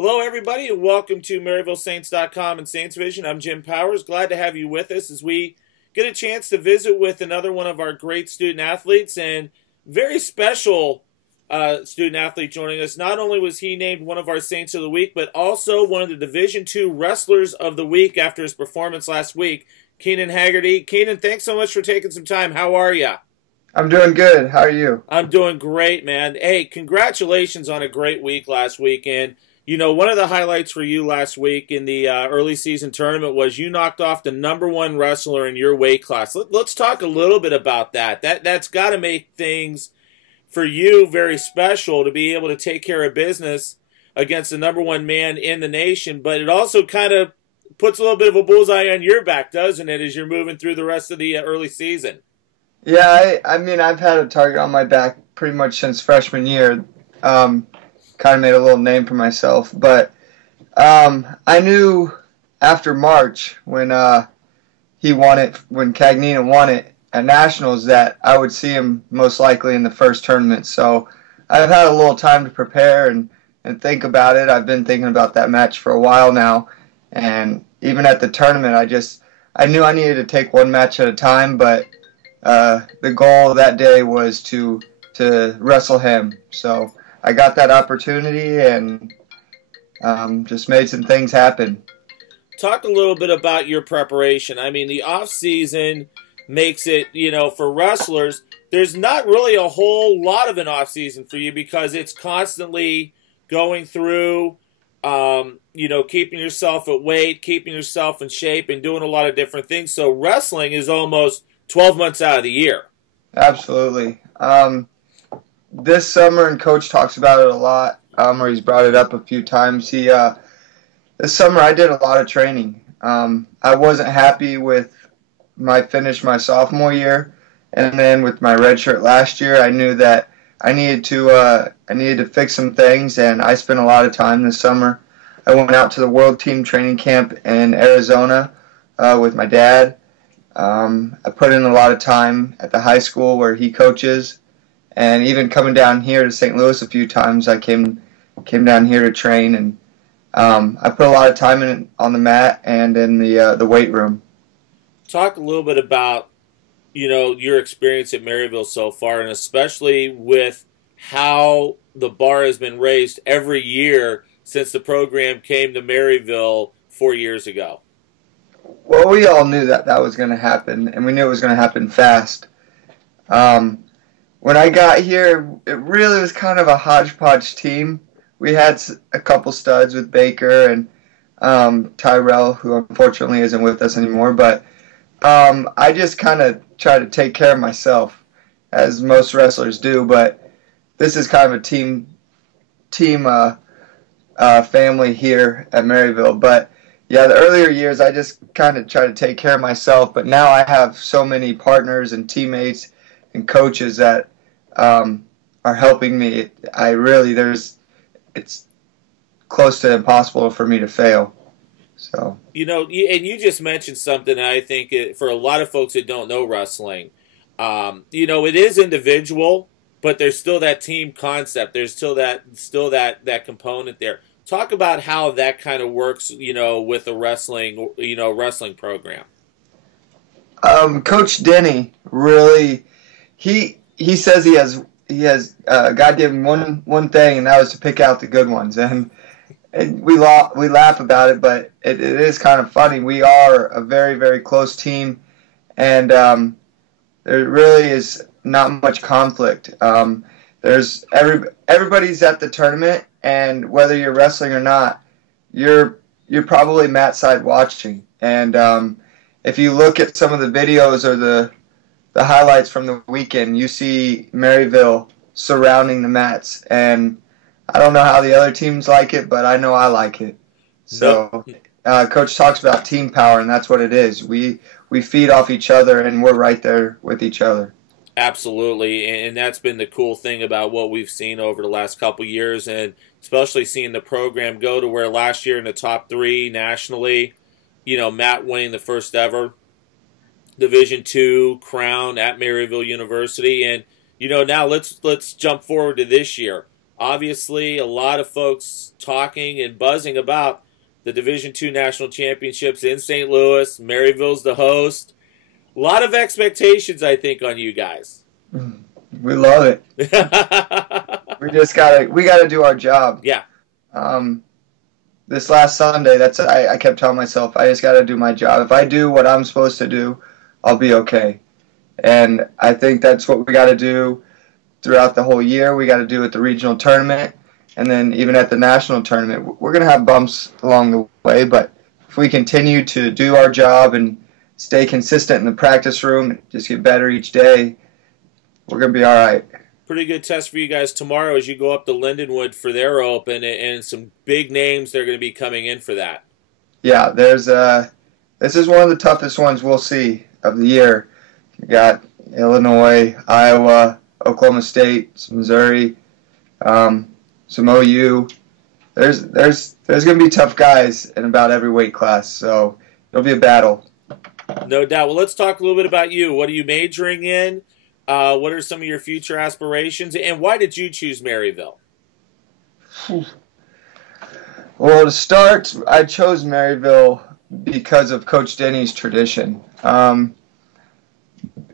Hello, everybody, and welcome to MaryvilleSaints.com and Saints Vision. I'm Jim Powers. Glad to have you with us as we get a chance to visit with another one of our great student athletes and very special student athlete joining us. Not only was he named one of our Saints of the Week, but also one of the Division II Wrestlers of the Week after his performance last week, Keenan Hagerty. Keenan, thanks so much for taking some time. How are you? I'm doing good. How are you? I'm doing great, man. Hey, congratulations on a great week last weekend. You know, one of the highlights for you last week in the early season tournament was you knocked off the #1 wrestler in your weight class. Let's talk a little bit about that. That's got to make things for you very special to be able to take care of business against the #1 man in the nation, but it also kind of puts a little bit of a bullseye on your back, doesn't it, as you're moving through the rest of the early season? Yeah, I mean, I've had a target on my back pretty much since freshman year. Kind of made a little name for myself, but I knew after March when he won it, when Cagnina won it at Nationals, that I would see him most likely in the first tournament. So I've had a little time to prepare and think about it. I've been thinking about that match for a while now, and even at the tournament, I knew I needed to take one match at a time, but the goal that day was to wrestle him. So I got that opportunity and just made some things happen. Talk a little bit about your preparation. I mean, the off season makes it, for wrestlers, there's not really a whole lot of an off season for you because it's constantly going through, keeping yourself at weight, keeping yourself in shape, and doing a lot of different things. So wrestling is almost 12 months out of the year. Absolutely. This summer, and Coach talks about it a lot, or he's brought it up a few times. This summer I did a lot of training. I wasn't happy with my finish my sophomore year, and then with my red shirt last year, I knew that I needed to fix some things, and I spent a lot of time this summer. I went out to the World Team Training Camp in Arizona with my dad. I put in a lot of time at the high school where he coaches. And even coming down here to St. Louis a few times, I came down here to train, and I put a lot of time on the mat and in the weight room. Talk a little bit about your experience at Maryville so far, and especially with how the bar has been raised every year since the program came to Maryville 4 years ago. Well, we all knew that was going to happen, and we knew it was going to happen fast. When I got here, it really was kind of a hodgepodge team. We had a couple studs with Baker and Tyrell, who unfortunately isn't with us anymore. But I just kind of try to take care of myself, as most wrestlers do. But this is kind of a team family here at Maryville. But yeah, the earlier years, I just kind of try to take care of myself. But now I have so many partners and teammates and coaches that are helping me. It's close to impossible for me to fail. So and you just mentioned something. I think for a lot of folks that don't know wrestling, it is individual, but there's still that team concept. There's still that component there. Talk about how that kind of works, with the wrestling program. Coach Denny really, he says he has God gave him one thing, and that was to pick out the good ones. And we laugh about it, but it is kind of funny. We are a very, very close team, and there really is not much conflict. There's everybody's at the tournament, and whether you're wrestling or not, you're probably mat side watching. And if you look at some of the videos or the highlights from the weekend, you see Maryville surrounding the mats, and I don't know how the other teams like it, but I know I like it. So Coach talks about team power, and that's what it is. We feed off each other, and we're right there with each other. Absolutely, and that's been the cool thing about what we've seen over the last couple years, and especially seeing the program go to where last year in the top 3 nationally, Matt winning the first ever Division II crown at Maryville University, and now let's jump forward to this year. Obviously, a lot of folks talking and buzzing about the Division II National Championships in St. Louis. Maryville's the host. A lot of expectations, I think, on you guys. We love it. we gotta do our job. Yeah. This last Sunday, I kept telling myself, I just gotta do my job. If I do what I'm supposed to do, I'll be okay. And I think that's what we gotta do throughout the whole year. We gotta do at the regional tournament, and then even at the national tournament. We're gonna have bumps along the way, but if we continue to do our job and stay consistent in the practice room and just get better each day, we're going to be all right. Pretty good test for you guys tomorrow as you go up to Lindenwood for their open, and some big names they're going to be coming in for that. Yeah, this is one of the toughest ones we'll see of the year. You got Illinois, Iowa, Oklahoma State, some Missouri, some OU. There's going to be tough guys in about every weight class, so it'll be a battle. No doubt. Well, let's talk a little bit about you. What are you majoring in? What are some of your future aspirations? And why did you choose Maryville? Well, to start, I chose Maryville because of Coach Denny's tradition. I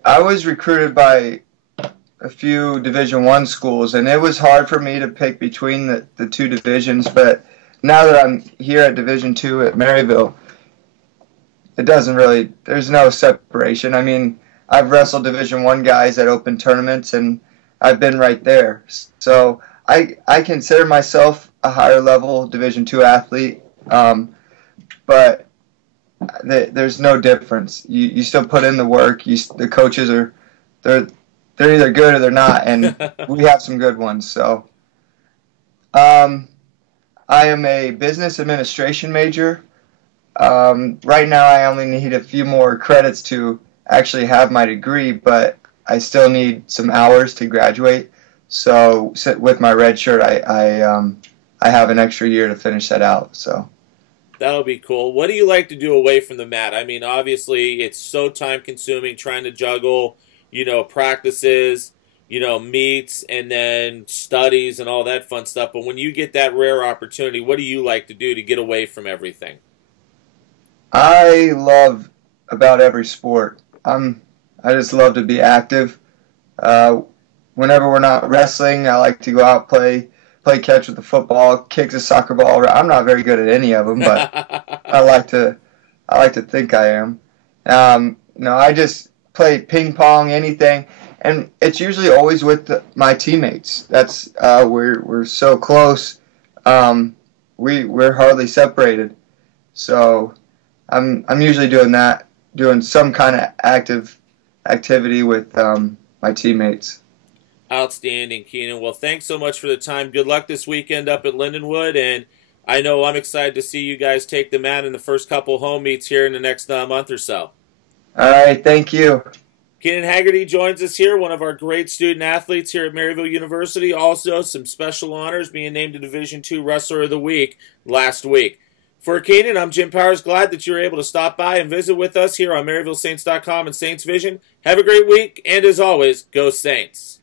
was recruited by a few Division I schools, and it was hard for me to pick between the two divisions. But now that I'm here at Division II at Maryville, there's no separation. I mean, I've wrestled Division I guys at open tournaments, and I've been right there. So I consider myself a higher level Division II athlete, but there's no difference. You still put in the work. The coaches they're either good or they're not, and we have some good ones. So I am a business administration major. Right now I only need a few more credits to actually have my degree, but I still need some hours to graduate. So with my red shirt, I have an extra year to finish that out. So that'll be cool. What do you like to do away from the mat? I mean, obviously it's so time consuming trying to juggle, practices, meets, and then studies and all that fun stuff. But when you get that rare opportunity, what do you like to do to get away from everything? I love about every sport. I just love to be active. Whenever we're not wrestling, I like to go out, play catch with the football, kick the soccer ball. I'm not very good at any of them, but I like to think I am. I just play ping pong, anything, and it's usually always with my teammates. That's we're so close. We're hardly separated, so I'm usually doing some kind of active activity with my teammates. Outstanding, Keenan. Well, thanks so much for the time. Good luck this weekend up at Lindenwood, and I know I'm excited to see you guys take the mat in the first couple home meets here in the next month or so. All right, thank you. Keenan Hagerty joins us here, one of our great student athletes here at Maryville University. Also, some special honors, being named a Division II Wrestler of the Week last week. For Keenan, I'm Jim Powers. Glad that you're able to stop by and visit with us here on MaryvilleSaints.com and Saints Vision. Have a great week, and as always, go Saints.